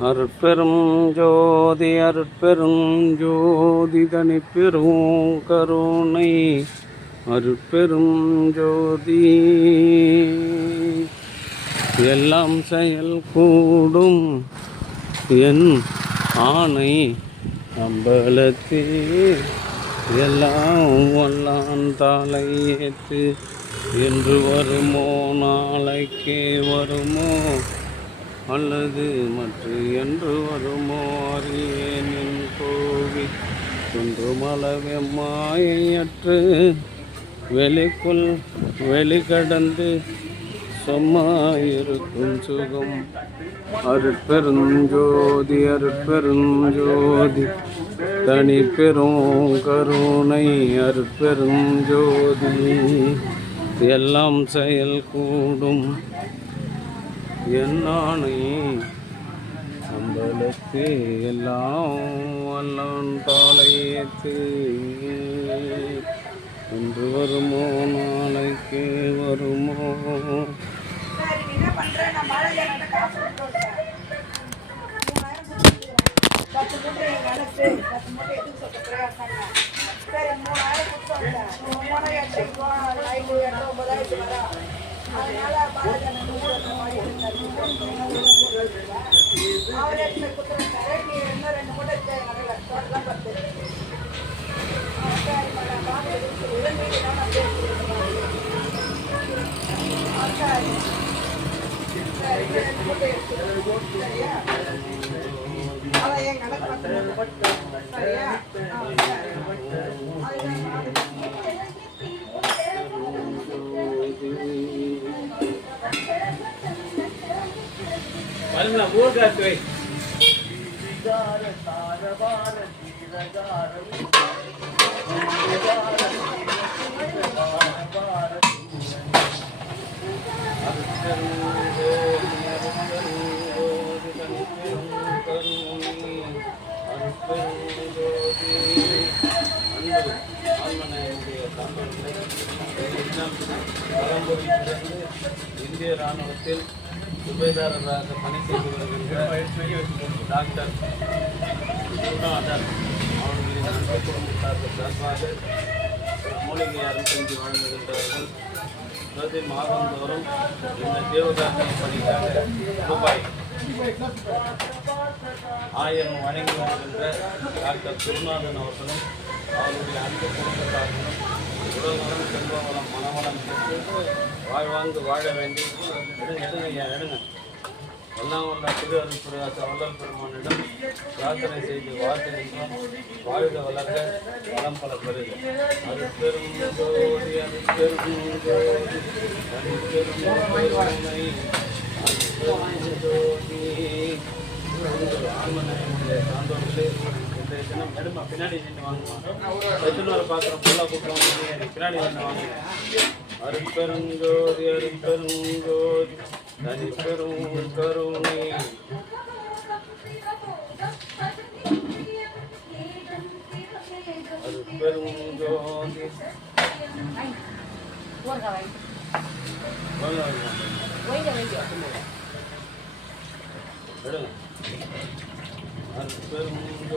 அருட்பெரும் ஜோதி அருட்பெரும் ஜோதி தனிப்பெரும் கருணை அருட்பெரும் ஜோதி எல்லாம் செயல் கூடும் என் ஆணை அம்பலத்தே எல்லாம் வல்லான் தலையேத்து என்று வருமோ நாளைக்கே வருமோ அல்லது மற்ற என்று வருமோ அறியேனின் கோவி குன்றுமளவெம்மாயற்று வெளிக்குள் வெளிக்கடந்து சும்மாயிருக்கும் சுகம் அருட்பெருஞ்சோதி அருட்பெருஞ்சோதி தனி பெரும் கருணை அருட்பெருஞ்சோதி எல்லாம் செயல் கூடும் என்னானை அம்பலத்து எல்லாம் வல்லவன் தாளையத்து என்று வருமோ நாளைக்கு வருமோ. இந்திய இராணுவத்தில் சுபேதாரராக பணி செய்து வருகின்ற டாக்டர் குருநாதன் அவர்களின் அன்பு குடும்பத்தார்கள் சார்பாக மூலிகை அருந்தஞ்சி வழங்குகின்றார்கள். பிரதி மாதந்தோறும் இந்த தேவதாசன் பணிக்காக ரூபாய் 1000 வழங்கி வருகின்ற டாக்டர் குருநாதன் அவர்களும் அவருடைய அன்பு குடும்பத்தார்களும் உடல்நலம் செல்வவளம் மனவளம் பெற்று வாழ்வாங்கு வாழ வேண்டி எடுங்க எல்லாம் உள்ள திரு அருட்புரியாச வல்லல் பெருமானிடம் பிரார்த்தனை செய்து வாழ்த்துகின்றோம். வாழ்க வளர்க வளம் பல பெருக. அருட்பெரும் ஜோதி அருட்பெரும் ஜோதி அருட்பெரும் கருணை அருட்பெரும் ஜோதி. ஆன்மநேயமுடைய சான்றோர்களே, இன்றைய தினம் எடுமா பின்னாடி நின்று வாங்குவாங்க. எத்தனோரை பார்க்குறோம் ஃபுல்லாக கூப்பிடுவாங்க, பின்னாடி நின்று வாங்குவாங்க. அருட்பெருஞ்சோதி அருட்பெருஞ்சோதி தனி பெரும் கருணை அருட்பெருஞ்சோதி. அருட்பெருஞ்சோதி அருட்பெருஞ்சோதி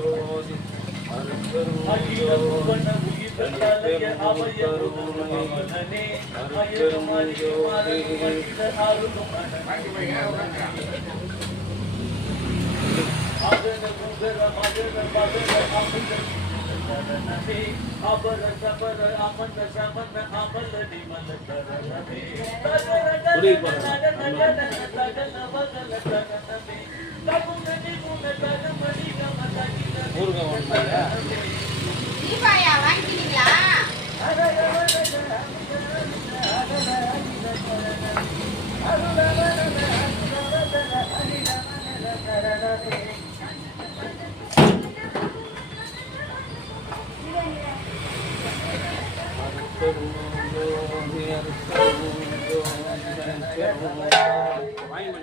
தீபாயா வாங்கிட்டீங்களா?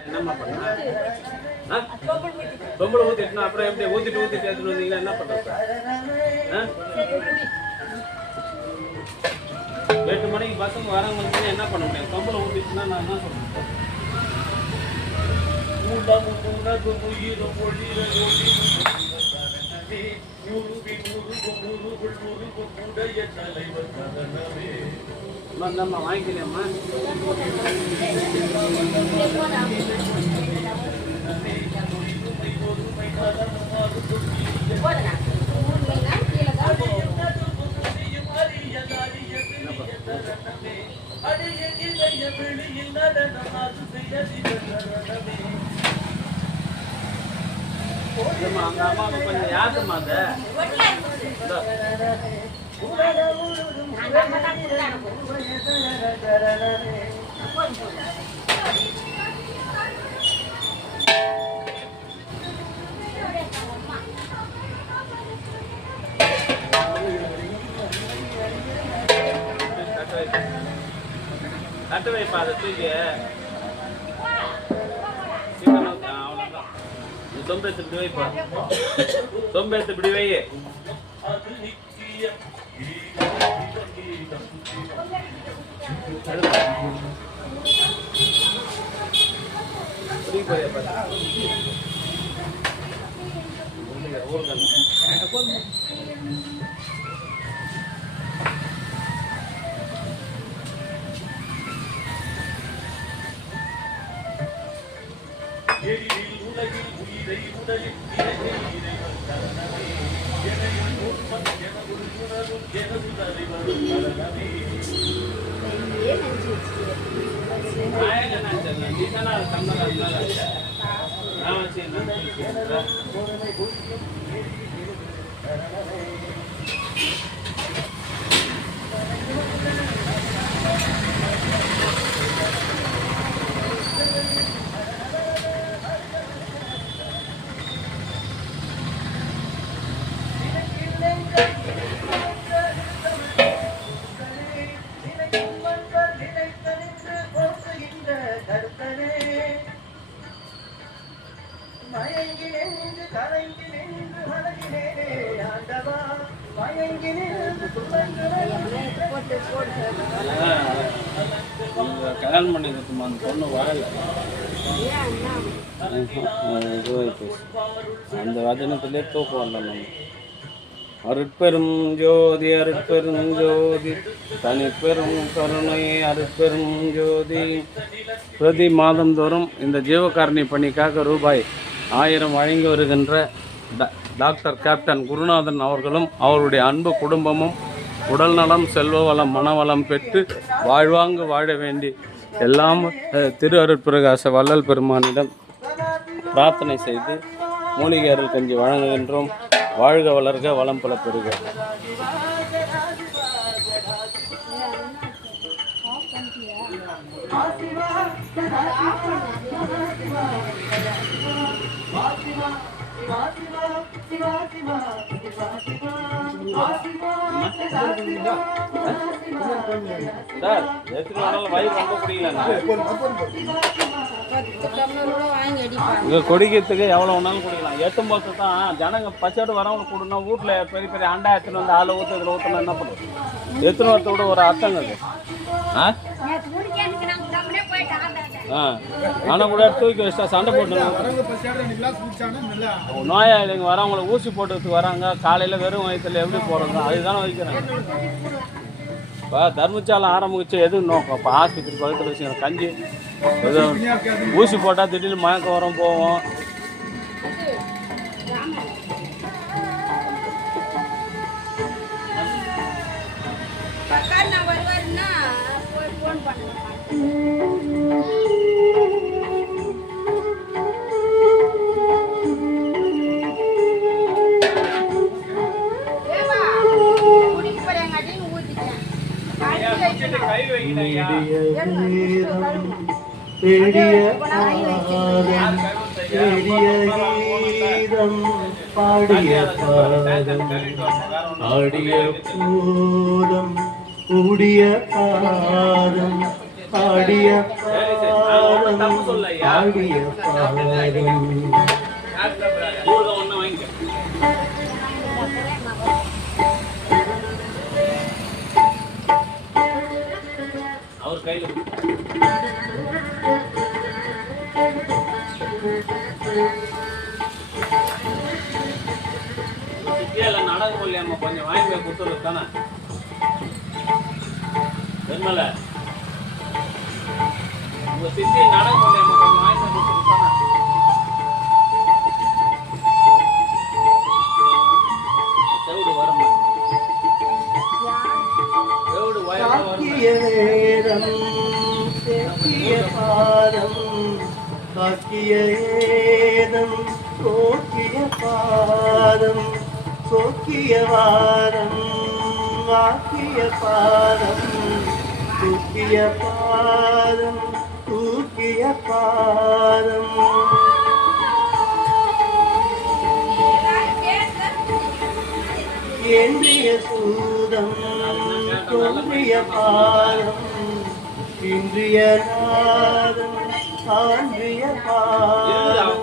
என்னம்மா பண்ண பொம்பளை ஊத்திட்டுனா அப்புறம் எப்படி ஊத்திட்டு எடுத்துட்டு வந்தீங்கன்னா என்ன பண்றது? 8 மணிக்கு பசங்க வராங்க என்ன பண்ண முடியும்? பொம்பளை ஊத்திட்டுனா நான் என்ன சொல்றேன்? உலமும் உணர்வும் உயிரும் ஒளிர ஒளி உருவின் உருவும் உருவுள் உருவும் உடைய தலைவர் கரணமே. நம்ம வாங்கிக்கலாமா? அந்த அம்மாவை கொஞ்சம் யாருமா அந்த தட்டு வைப்பா அதை தூக்கி அவ்வளோதான். சொம்பேத்து இப்படி வைப்பா, சொம்பேத்து இப்படி வை. கல்யாணம் பண்ணிக்கிறதுமா அந்த பொண்ணு வாழலை. அந்த வதனத்திலே தூக்கம் வரல. நம்ம அருட்பெரும் ஜோதி அருட்பெரும் ஜோதி தனிப்பெரும் கருணை அருட்பெரும் ஜோதி. பிரதி மாதந்தோறும் இந்த ஜீவகாரணி பணிக்காக ரூபாய் 1000 வழங்கி வருகின்ற டாக்டர் கேப்டன் குருநாதன் அவர்களும் அவருடைய அன்பு குடும்பமும் உடல் நலம் செல்வ வளம் மனவளம் பெற்று வாழ்வாங்கு வாழ வேண்டி எல்லாம் திரு அருட்பிரகாச வள்ளல் பெருமானிடம் பிரார்த்தனை செய்து மூலிகை அருள் கஞ்சி வழங்குகின்றோம். வாழ்க வளர்க வளம் பல பெறுக. சார் வயிறு ரொம்ப இங்கே குடிக்கிறதுக்கு எவ்வளோ வேணாலும் குடிக்கலாம். 8 போது தான் ஜனங்க பச்சோடு வரவங்களுக்கு கொடுக்கணும். வீட்டில் பெரிய பெரிய அண்டா எடுத்துன்னு வந்து ஆளை ஊற்று இதில் ஊற்றணும் என்ன பண்ணுறது? எத்தனை வரத்தை விட ஒரு அர்த்தங்க அது. ஆனால் கூட தூக்கி வச்சா சண்டை போட்டு நோயாளிங்க வரவங்களை ஊசி போட்டுறதுக்கு வராங்க. காலையில் வெறும் வயிற்றுல எப்படி போகிறது அதுதானே வைக்கிறாங்க. இப்போ தர்மசாலம் ஆரம்பிச்சு எதுவும் நோக்கம். இப்போ ஆஸ்பத்திரி பக்கத்தில் வச்சுக்கிறேன் கஞ்சி எதுவும் ஊசி போட்டால் திடீர்னு மயக்கம் வரும் போவோம். பாடிய பாதம் ஆடிய பூதம் கூடிய பாதம் ஆடிய பாதம் ஆடிய பாதம். அவர் கையில் சித்தியால நாடகம் இல்லையாம்மா கொஞ்சம் வாங்கி போய் கொடுத்துருது தானே பெருமலை உங்க சித்தி நாடகம் இல்லையாம்மா கொஞ்சம் வாங்கி போய் கொடுத்துருது தானே செவிடு வரமா செவிடு வயலாம் காக்கிய நேரம் தேக்கிய பாதம் காக்கிய ஏதம் சோக்கிய பாதம் சோக்கிய வாரம் வாக்கிய பாதம் தூக்கிய பாதம் தூக்கிய பாதம் ஏந்திய சூதம் தோன்றிய பாதம் இன்றிய நாதம் ஆன்றிய பாதம்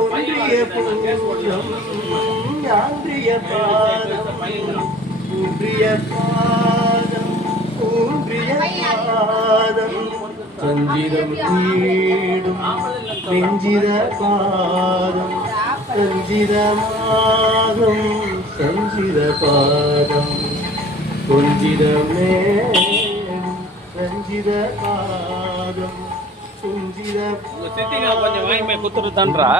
ஒன்றிய பூஜம் யாந்திரிய பாதம் ஊன்றிய பாதம் ஊன்றிய பாதம் சஞ்சிதம் நீடும் நெஞ்சித பாதம் சஞ்சிதமாகும் சஞ்சித பாதம் கொஞ்சிதமே ரஞ்சித பாதம் சுஞ்சித உங்க சித்திங்க கொஞ்சம் வாங்கி போய் கொடுத்துருதான்றா